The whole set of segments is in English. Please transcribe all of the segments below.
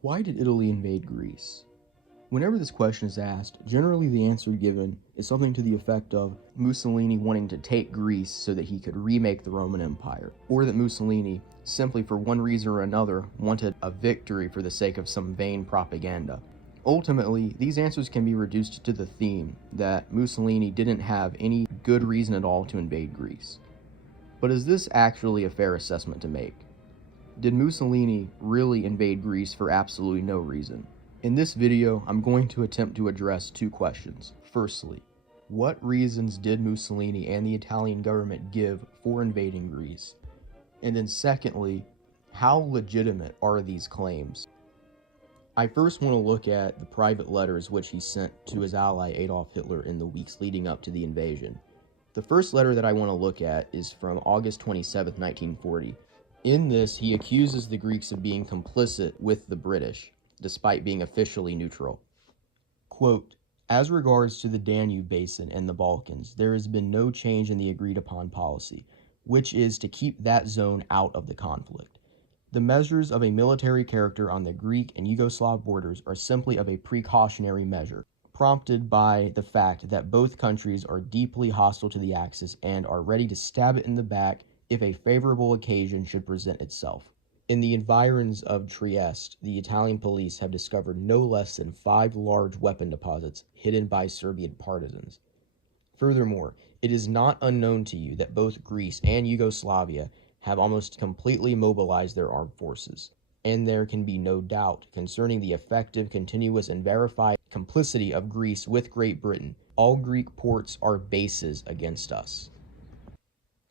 Why did Italy invade Greece? Whenever this question is asked, generally the answer given is something to the effect of Mussolini wanting to take Greece so that he could remake the Roman Empire, or that Mussolini, simply for one reason or another, wanted a victory for the sake of some vain propaganda. Ultimately, these answers can be reduced to the theme that Mussolini didn't have any good reason at all to invade Greece. But is this actually a fair assessment to make? Did Mussolini really invade Greece for absolutely no reason? In this video, I'm going to attempt to address two questions. Firstly, what reasons did Mussolini and the Italian government give for invading Greece? And then secondly, how legitimate are these claims? I first want to look at the private letters which he sent to his ally Adolf Hitler in the weeks leading up to the invasion. The first letter that I want to look at is from August 27, 1940. In this, he accuses the Greeks of being complicit with the British, despite being officially neutral. Quote, "As regards to the Danube Basin and the Balkans, there has been no change in the agreed-upon policy, which is to keep that zone out of the conflict. The measures of a military character on the Greek and Yugoslav borders are simply of a precautionary measure, prompted by the fact that both countries are deeply hostile to the Axis and are ready to stab it in the back if a favorable occasion should present itself. In the environs of Trieste, the Italian police have discovered no less than 5 large weapon deposits hidden by Serbian partisans. Furthermore, it is not unknown to you that both Greece and Yugoslavia have almost completely mobilized their armed forces, and there can be no doubt concerning the effective, continuous, and verified complicity of Greece with Great Britain. All Greek ports are bases against us."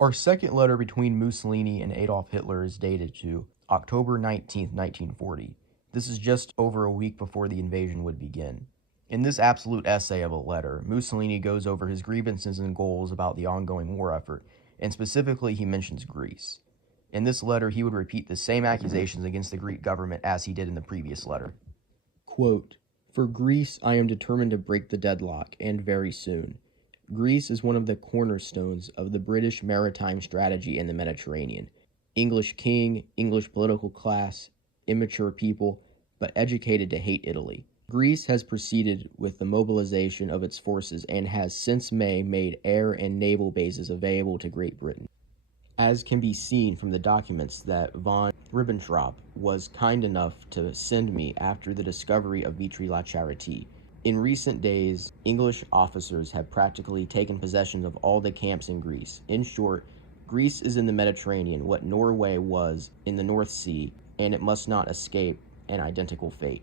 Our second letter between Mussolini and Adolf Hitler is dated to October 19, 1940. This is just over a week before the invasion would begin. In this absolute essay of a letter, Mussolini goes over his grievances and goals about the ongoing war effort, and specifically he mentions Greece. In this letter, he would repeat the same accusations against the Greek government as he did in the previous letter. Quote, "For Greece, I am determined to break the deadlock, and very soon. Greece is one of the cornerstones of the British maritime strategy in the Mediterranean. English king, English political class, immature people, but educated to hate Italy. Greece has proceeded with the mobilization of its forces and has since May made air and naval bases available to Great Britain. As can be seen from the documents that von Ribbentrop was kind enough to send me after the discovery of Vitry La Charité. In recent days, English officers have practically taken possession of all the camps in Greece. In short, Greece is in the Mediterranean what Norway was in the North Sea, and it must not escape an identical fate."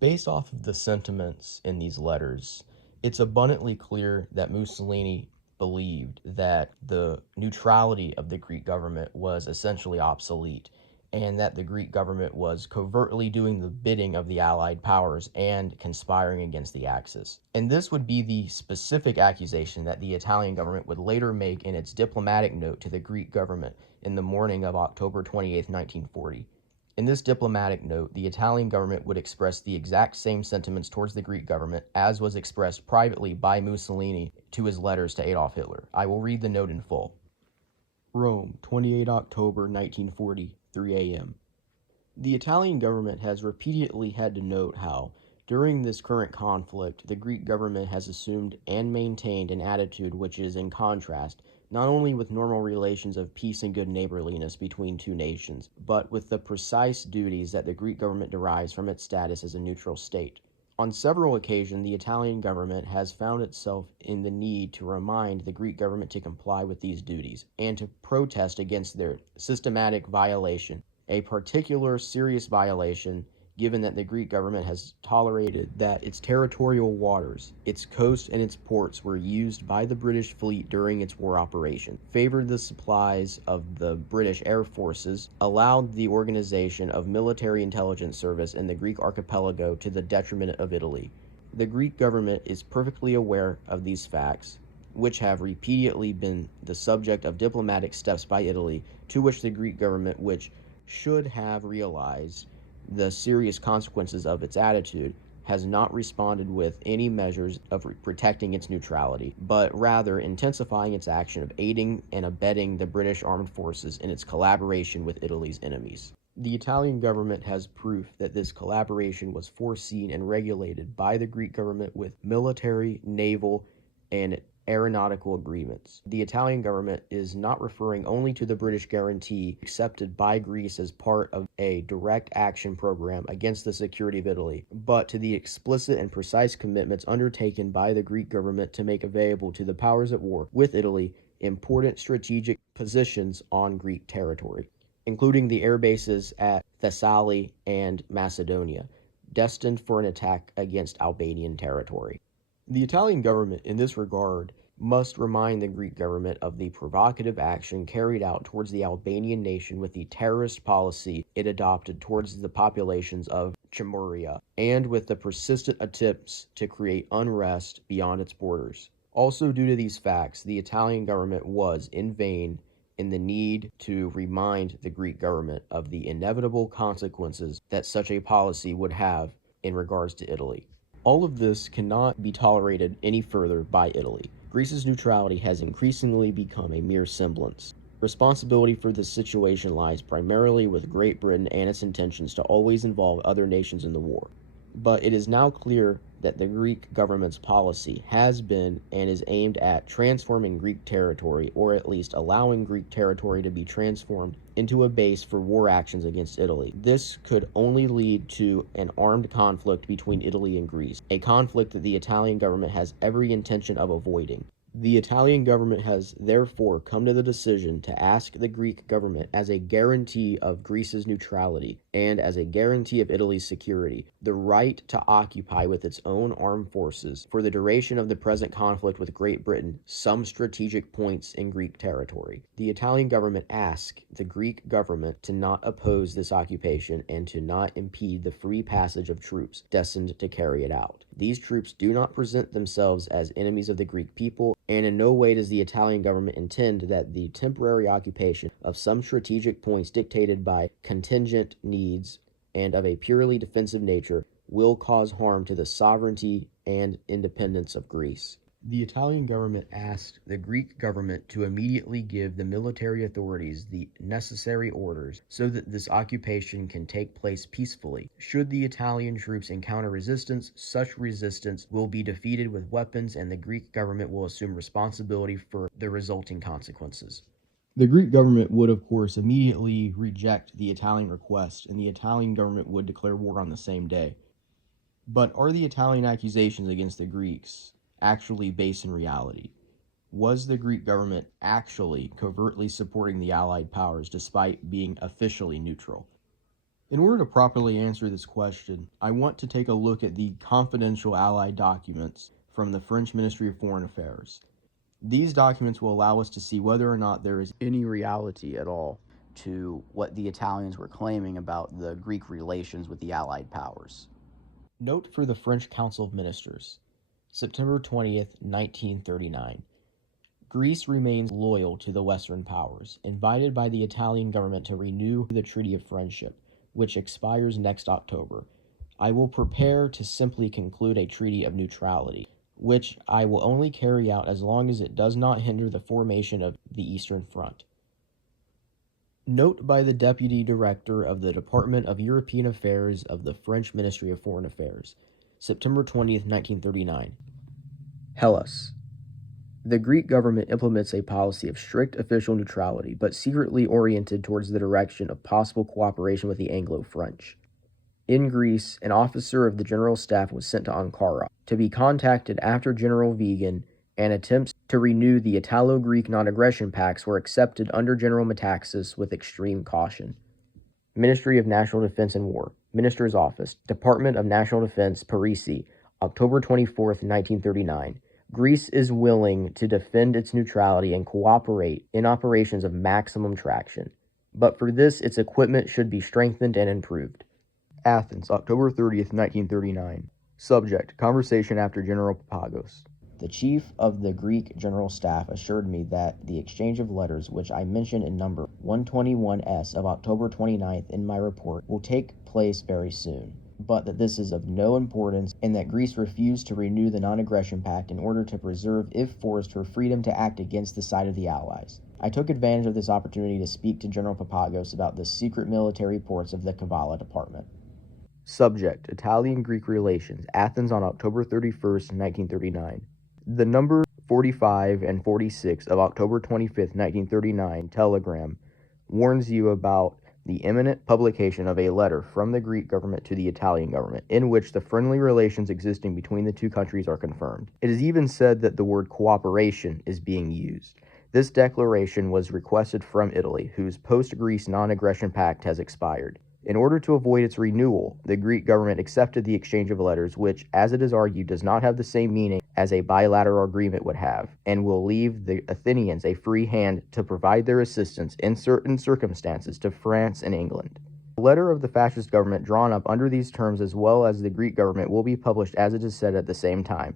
Based off of the sentiments in these letters, it's abundantly clear that Mussolini believed that the neutrality of the Greek government was essentially obsolete, and that the Greek government was covertly doing the bidding of the Allied powers and conspiring against the Axis. And this would be the specific accusation that the Italian government would later make in its diplomatic note to the Greek government in the morning of October 28, 1940. In this diplomatic note, the Italian government would express the exact same sentiments towards the Greek government as was expressed privately by Mussolini to his letters to Adolf Hitler. I will read the note in full. Rome, 28 October 1940, 3 a.m. The Italian government has repeatedly had to note how, during this current conflict, the Greek government has assumed and maintained an attitude which is in contrast not only with normal relations of peace and good neighborliness between two nations, but with the precise duties that the Greek government derives from its status as a neutral state. On several occasions, the Italian government has found itself in the need to remind the Greek government to comply with these duties and to protest against their systematic violation, a particular serious violation given that the Greek government has tolerated that its territorial waters, its coasts, and its ports were used by the British fleet during its war operation, favored the supplies of the British air forces, allowed the organization of military intelligence service in the Greek archipelago to the detriment of Italy. The Greek government is perfectly aware of these facts, which have repeatedly been the subject of diplomatic steps by Italy, to which the Greek government, which should have realized the serious consequences of its attitude, has not responded with any measures of protecting its neutrality, but rather intensifying its action of aiding and abetting the British armed forces in its collaboration with Italy's enemies. The Italian government has proof that this collaboration was foreseen and regulated by the Greek government with military, naval, and aeronautical agreements. The Italian government is not referring only to the British guarantee accepted by Greece as part of a direct action program against the security of Italy, but to the explicit and precise commitments undertaken by the Greek government to make available to the powers at war with Italy important strategic positions on Greek territory, including the air bases at Thessaly and Macedonia, destined for an attack against Albanian territory. The Italian government, in this regard, must remind the Greek government of the provocative action carried out towards the Albanian nation with the terrorist policy it adopted towards the populations of Chamuria, and with the persistent attempts to create unrest beyond its borders. Also, due to these facts, the Italian government was, in vain, in the need to remind the Greek government of the inevitable consequences that such a policy would have in regards to Italy. All of this cannot be tolerated any further by Italy. Greece's neutrality has increasingly become a mere semblance. Responsibility for this situation lies primarily with Great Britain and its intentions to always involve other nations in the war. But it is now clear that the Greek government's policy has been and is aimed at transforming Greek territory, or at least allowing Greek territory to be transformed into a base for war actions against Italy. This could only lead to an armed conflict between Italy and Greece, a conflict that the Italian government has every intention of avoiding. The Italian government has therefore come to the decision to ask the Greek government, as a guarantee of Greece's neutrality and as a guarantee of Italy's security, the right to occupy with its own armed forces, for the duration of the present conflict with Great Britain, some strategic points in Greek territory. The Italian government asks the Greek government to not oppose this occupation and to not impede the free passage of troops destined to carry it out. These troops do not present themselves as enemies of the Greek people, and in no way does the Italian government intend that the temporary occupation of some strategic points dictated by contingent needs and of a purely defensive nature will cause harm to the sovereignty and independence of Greece. The Italian government asked the Greek government to immediately give the military authorities the necessary orders so that this occupation can take place peacefully. Should the Italian troops encounter resistance, such resistance will be defeated with weapons, and the Greek government will assume responsibility for the resulting consequences. The Greek government would, of course, immediately reject the Italian request, and the Italian government would declare war on the same day. But are the Italian accusations against the Greeks actually based in reality? Was the Greek government actually covertly supporting the Allied powers despite being officially neutral? In order to properly answer this question, I want to take a look at the confidential Allied documents from the French Ministry of Foreign Affairs. These documents will allow us to see whether or not there is any reality at all to what the Italians were claiming about the Greek relations with the Allied powers. Note for the French Council of Ministers, September 20th, 1939. Greece remains loyal to the Western powers, invited by the Italian government to renew the Treaty of Friendship, which expires next October. I will prepare to simply conclude a treaty of neutrality, which I will only carry out as long as it does not hinder the formation of the Eastern Front. Note by the Deputy Director of the Department of European Affairs of the French Ministry of Foreign Affairs, September 20th, 1939. Hellas. The Greek government implements a policy of strict official neutrality, but secretly oriented towards the direction of possible cooperation with the Anglo-French. In Greece, an officer of the General Staff was sent to Ankara to be contacted after General Vigan, and attempts to renew the Italo-Greek non-aggression pacts were accepted under General Metaxas with extreme caution. Ministry of National Defense and War, Minister's Office, Department of National Defense, Parisi, October 24th, 1939. Greece is willing to defend its neutrality and cooperate in operations of maximum traction, but for this its equipment should be strengthened and improved. Athens, October 30th, 1939. Subject, conversation after General Papagos. The chief of the Greek General Staff assured me that the exchange of letters, which I mentioned in number 121S of October 29th in my report, will take place very soon, but that this is of no importance and that Greece refused to renew the non-aggression pact in order to preserve, if forced, her freedom to act against the side of the Allies. I took advantage of this opportunity to speak to General Papagos about the secret military ports of the Kavala Department. Subject: Italian-Greek relations, Athens on October 31st, 1939. The number 45 and 46 of October 25th, 1939 telegram warns you about the imminent publication of a letter from the Greek government to the Italian government, in which the friendly relations existing between the two countries are confirmed. It is even said that the word cooperation is being used. This declaration was requested from Italy, whose post-Greece non-aggression pact has expired. In order to avoid its renewal, the Greek government accepted the exchange of letters, which, as it is argued, does not have the same meaning as a bilateral agreement would have, and will leave the Athenians a free hand to provide their assistance in certain circumstances to France and England. The letter of the fascist government drawn up under these terms, as well as the Greek government, will be published as it is said at the same time.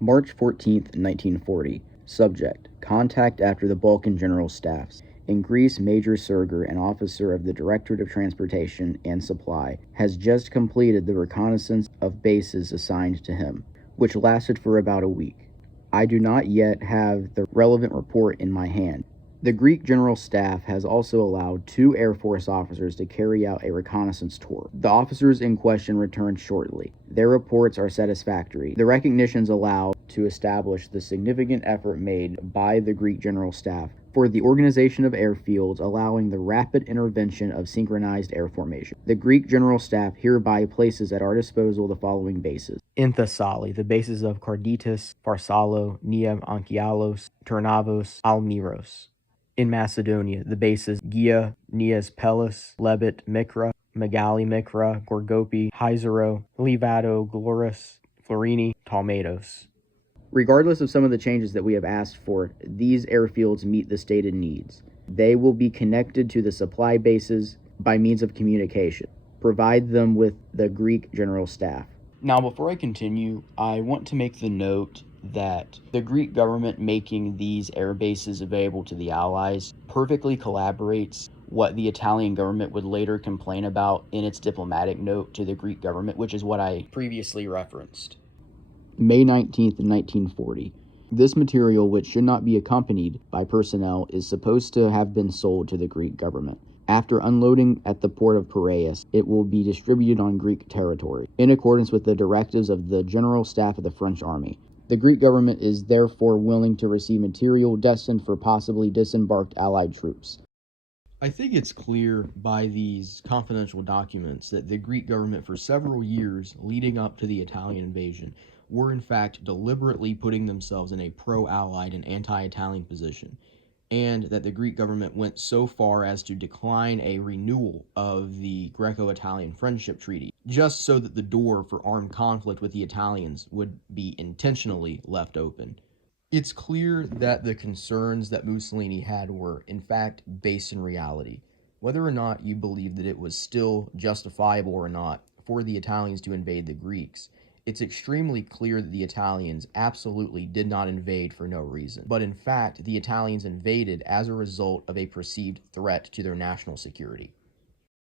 March 14th, 1940. Subject: Contact after the Balkan General Staffs. In Greece, Major Serger, an officer of the Directorate of Transportation and Supply, has just completed the reconnaissance of bases assigned to him, which lasted for about a week. I do not yet have the relevant report in my hand. The Greek General Staff has also allowed 2 Air Force officers to carry out a reconnaissance tour. The officers in question returned shortly. Their reports are satisfactory. The recognitions allow to establish the significant effort made by the Greek General Staff for the organization of airfields, allowing the rapid intervention of synchronized air formation. The Greek General Staff hereby places at our disposal the following bases. In Thessaly, the bases of Carditis, Pharsalo, Nia Anchialos, Turnavos, Almiros. In Macedonia, the bases Gia, Nias Pelis, Lebit, Mikra, Megali Mikra, Gorgopi, Hyzero, Livato, Gloris, Florini, Talmados. Regardless of some of the changes that we have asked for, these airfields meet the stated needs. They will be connected to the supply bases by means of communication. Provide them with the Greek General Staff. Now, before I continue, I want to make the note that the Greek government making these air bases available to the Allies perfectly collaborates what the Italian government would later complain about in its diplomatic note to the Greek government, which is what I previously referenced. May 19th, 1940. This material, which should not be accompanied by personnel, is supposed to have been sold to the Greek government. After unloading at the port of Piraeus, it will be distributed on Greek territory, in accordance with the directives of the General Staff of the French Army. The Greek government is therefore willing to receive material destined for possibly disembarked Allied troops. I think it's clear by these confidential documents that the Greek government, for several years leading up to the Italian invasion, were in fact deliberately putting themselves in a pro-Allied and anti-Italian position, and that the Greek government went so far as to decline a renewal of the Greco-Italian Friendship Treaty, just so that the door for armed conflict with the Italians would be intentionally left open. It's clear that the concerns that Mussolini had were, in fact, based in reality. Whether or not you believe that it was still justifiable or not for the Italians to invade the Greeks, it's extremely clear that the Italians absolutely did not invade for no reason. But in fact, the Italians invaded as a result of a perceived threat to their national security.